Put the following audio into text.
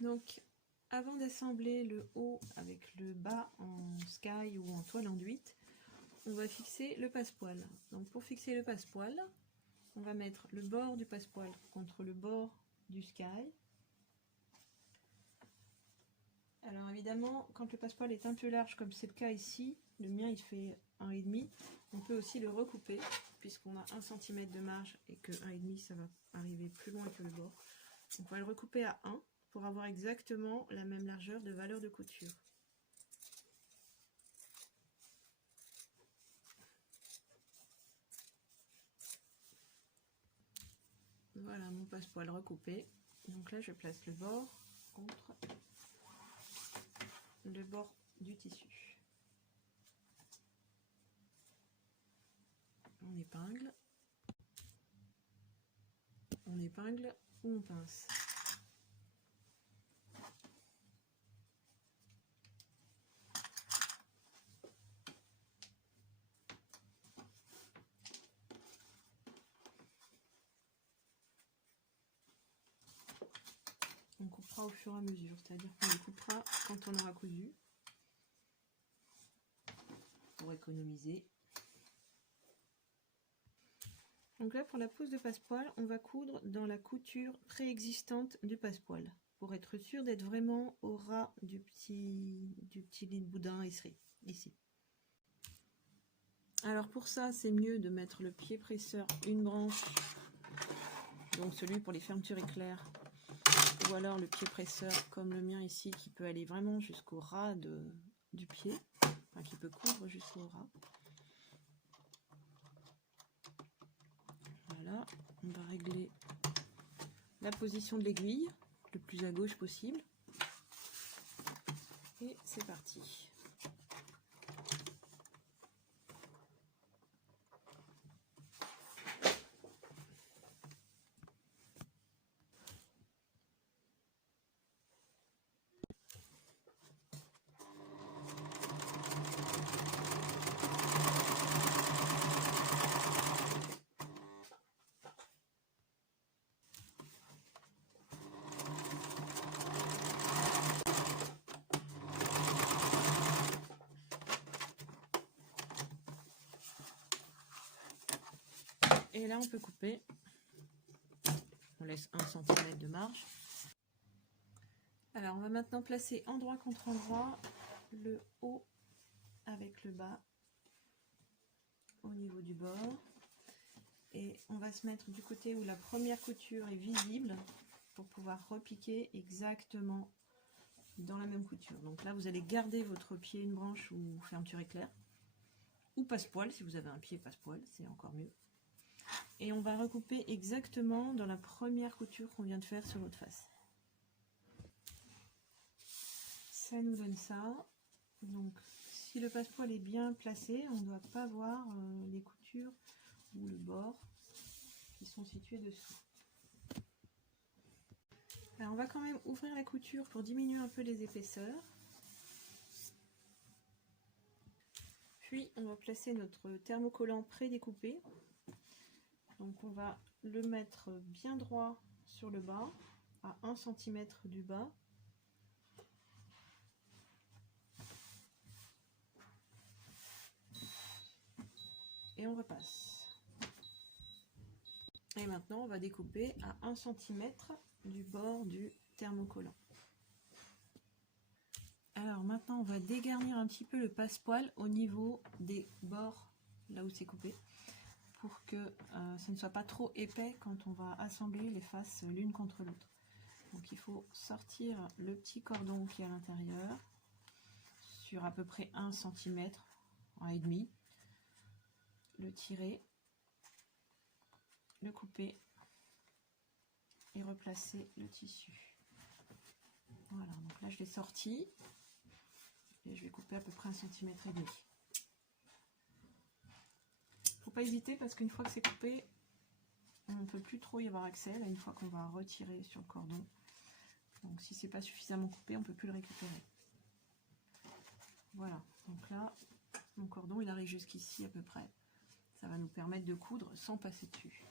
Donc avant d'assembler le haut avec le bas en sky ou en toile enduite, on va fixer le passepoil. Donc pour fixer le passepoil, on va mettre le bord du passepoil contre le bord du sky. Alors évidemment, quand le passepoil est un peu large comme c'est le cas ici, le mien il fait 1,5, on peut aussi le recouper puisqu'on a 1 cm de marge et que 1,5 ça va arriver plus loin que le bord. Donc on va le recouper à 1 pour avoir exactement la même largeur de valeur de couture. Voilà mon passepoil recoupé. Donc là je place le bord contre le bord du tissu. On épingle ou on pince. On coupera au fur et à mesure, c'est-à-dire qu'on les coupera quand on aura cousu pour économiser. Donc là, pour la pose de passepoil, on va coudre dans la couture préexistante du passepoil pour être sûr d'être vraiment au ras du petit lit de boudin ici. Alors pour ça, c'est mieux de mettre le pied presseur une branche, donc celui pour les fermetures éclairs, ou alors le pied presseur comme le mien ici qui peut aller vraiment jusqu'au ras du pied, enfin qui peut coudre jusqu'au ras. Voilà, on va régler la position de l'aiguille le plus à gauche possible. Et c'est parti. Et là, on peut couper. On laisse 1 cm de marge. Alors, on va maintenant placer endroit contre endroit le haut avec le bas au niveau du bord. Et on va se mettre du côté où la première couture est visible pour pouvoir repiquer exactement dans la même couture. Donc là, vous allez garder votre pied une branche ou fermeture éclair. Ou passepoil, si vous avez un pied passepoil, c'est encore mieux. Et on va recouper exactement dans la première couture qu'on vient de faire sur votre face. Ça nous donne ça. Donc si le passepoil est bien placé, on ne doit pas voir les coutures ou le bord qui sont situés dessous. Alors on va quand même ouvrir la couture pour diminuer un peu les épaisseurs. Puis on va placer notre thermocollant pré-découpé. Donc on va le mettre bien droit sur le bas, à 1 cm du bas. Et on repasse. Et maintenant on va découper à 1 cm du bord du thermocollant. Alors maintenant on va dégarnir un petit peu le passepoil au niveau des bords, là où c'est coupé, pour que ça ne soit pas trop épais quand on va assembler les faces l'une contre l'autre. Donc il faut sortir le petit cordon qui est à l'intérieur sur à peu près 1 cm, 1,5 cm, le tirer, le couper et replacer le tissu. Voilà, donc là je l'ai sorti et je vais couper à peu près 1,5 cm. Faut pas hésiter parce qu'une fois que c'est coupé, on ne peut plus trop y avoir accès là, une fois qu'on va retirer sur le cordon. Donc si c'est pas suffisamment coupé, on peut plus le récupérer. Voilà, donc là mon cordon il arrive jusqu'ici à peu près. Ça va nous permettre de coudre sans passer dessus.